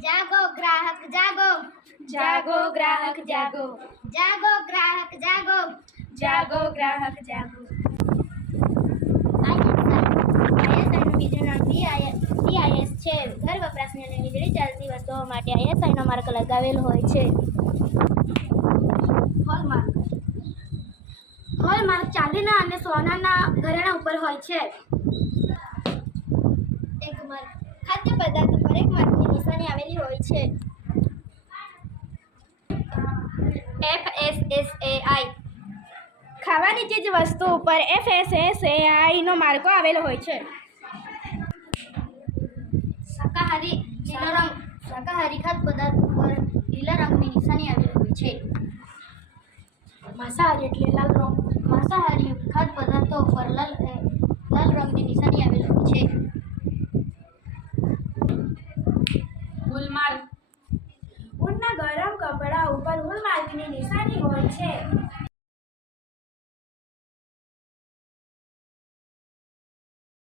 જાગો ગ્રાહક જાગો. જાગો ગ્રાહક જાગો. જાગો ગ્રાહક જાગો. જાગો ગ્રાહક જાગો. આઈએસઆઈનું બીજું નામ બીઆઈએસ છે. ઘર વપરાશની અને વીજળી ચાલતી વસ્તુઓ માટે આઈએસઆઈનો માર્ક લગાવેલ હોય છે. હોલમાર્ક હોલમાર્ક ચાંદીના અને સોનાના ઘરેણા ઉપર હોય છે. એક માર્ક ખાદ્ય પદાર્થ પર એક માર્કની નિશાની હોય છે F S S A I ખાવાની ચીજ વસ્તુ ઉપર F S S A I નો માર્કો આવેલો હોય છે. શાકાહારી લીલો રંગ શાકાહારી ખાદ્ય પદાર્થ ઉપર લીલા રંગની નિશાની આવેલી હોય છે. માંસાહારી એટલે લાલ રંગ. માંસાહારી ખાદ્ય પદાર્થો પર લાલ અ, લાલ રંગની નિશાની આવેલી હોય છે ગુલમાર્ગ ઊનના ગરમ કપડા ઉપર ગુલમાર્ગની નિશાની હોય છે.